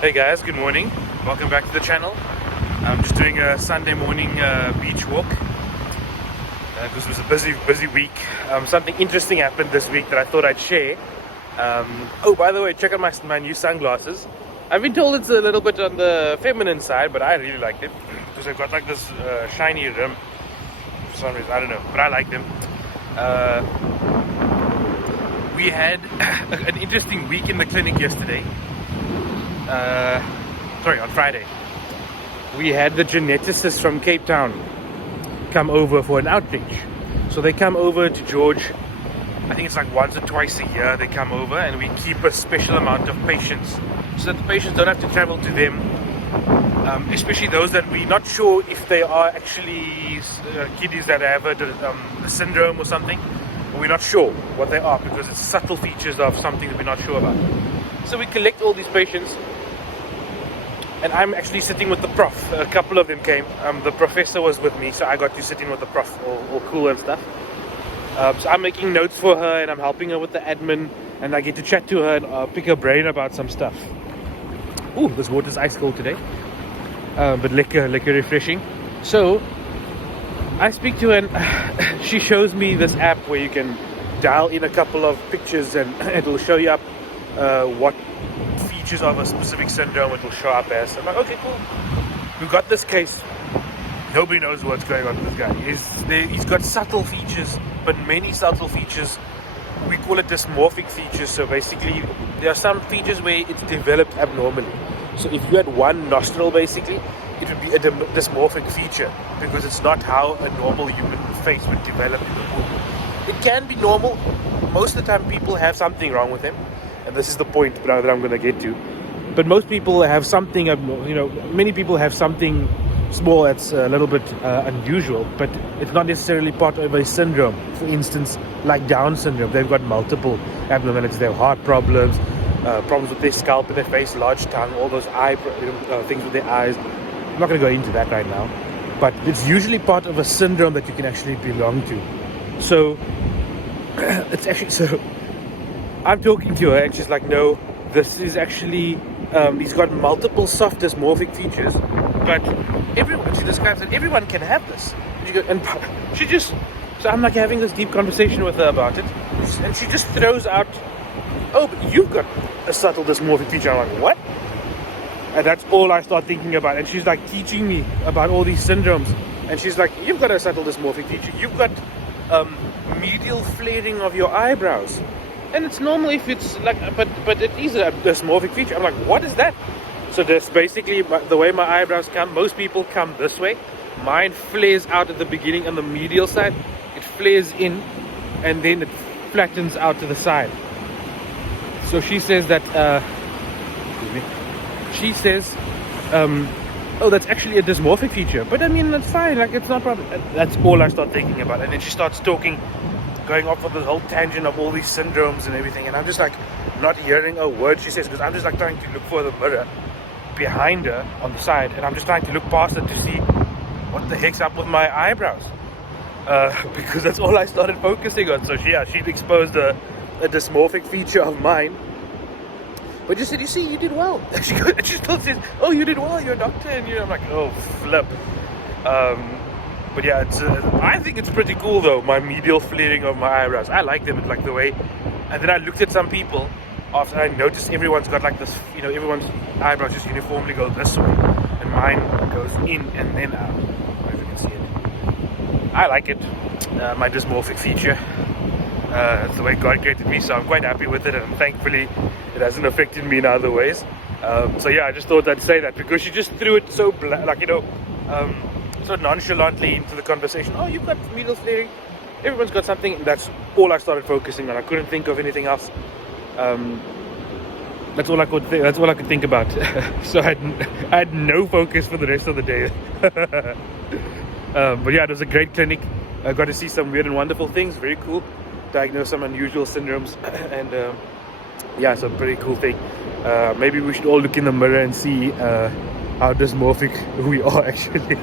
Hey guys, good morning. Welcome back to the channel. I'm just doing a Sunday morning beach walk because it was a busy week. Something interesting happened this week that I thought I'd share. Oh, by the way, check out my new sunglasses. I've been told it's a little bit on the feminine side, but I really like them because they've got like this shiny rim for some reason. I don't know, but I like them. We had an interesting week in the clinic yesterday. On Friday. We had the Geneticist from Cape Town come over for an outreach. So they come over to George, I think it's like once or twice a year they come over, and we keep a special amount of patients so that the patients don't have to travel to them, especially those that we're not sure if they are actually kiddies that have a syndrome or something. We're not sure what they are because it's subtle features of something that we're not sure about. So we collect all these patients, and I'm actually sitting with the prof. A couple of them came. The professor was with me, so I got to sit in with the prof, all cool and stuff. So I'm making notes for her, and I'm helping her with the admin, and I get to chat to her and pick her brain about some stuff. Ooh, this water's ice cold today, but lekker refreshing. So I speak to her, and she shows me this app where you can dial in a couple of pictures, and it'll show you up what features of a specific syndrome it will show up as. I'm like, okay, cool. We've got this case. Nobody knows what's going on with this guy. He's got subtle features, but many subtle features. We call it dysmorphic features. So basically, there are some features where it's developed abnormally. So if you had one nostril, basically, it would be a dysmorphic feature because it's not how a normal human face would develop in the womb. It can be normal. Most of the time, people have something wrong with them. And this is the point that I'm going to get to. But most people have something, many people have something small that's a little bit unusual, but it's not necessarily part of a syndrome. For instance, like Down syndrome, they've got multiple abnormalities. They have heart problems, problems with their scalp and their face, large tongue, all those things with their eyes. I'm not going to go into that right now. But it's usually part of a syndrome that you can actually belong to. So, it's actually... so. I'm talking to her and she's like, no, this is actually, he's got multiple soft dysmorphic features, but she describes that everyone can have this. So I'm like having this deep conversation with her about it, and she just throws out, oh, but you've got a subtle dysmorphic feature. I'm like, what? And that's all I start thinking about. And she's like teaching me about all these syndromes. And she's like, you've got a subtle dysmorphic feature. You've got medial flaring of your eyebrows. And it's normal if it's like, but it is a dysmorphic feature. I'm like, what is that? So that's basically the way my eyebrows come. Most people come this way. Mine flares out at the beginning on the medial side. It flares in, and then it flattens out to the side. So she says that, she says, oh, that's actually a dysmorphic feature. But I mean, that's fine. Like, it's not a problem. That's all I start thinking about. And then she starts going off on this whole tangent of all these syndromes and everything, and I'm just like not hearing a word she says because I'm just like trying to look for the mirror behind her on the side, and I'm just trying to look past it to see what the heck's up with my eyebrows, because that's all I started focusing on. So she'd exposed a dysmorphic feature of mine, but just said, you see, you did well. She still says, oh, you did well, you're a doctor, and I'm like, oh, flip. But yeah, I think it's pretty cool though, my medial flaring of my eyebrows. I like them, like the way. And then I looked at some people after I noticed everyone's got like this, everyone's eyebrows just uniformly go this way. And mine goes in and then out. I don't know if you can see it. I like it, my dysmorphic feature. It's the way God created me, so I'm quite happy with it. And thankfully, it hasn't affected me in other ways. So yeah, I just thought I'd say that because she just threw it so so nonchalantly into the conversation. Oh, you've got medial flaring. Everyone's got something. That's all I started focusing on. I couldn't think of anything else. That's all I could think. That's all I could think about. So I had no focus for the rest of the day. But yeah, it was a great clinic. I got to see some weird and wonderful things. Very cool. Diagnose some unusual syndromes, and yeah, it's a pretty cool thing. Maybe we should all look in the mirror and see how dysmorphic we are actually.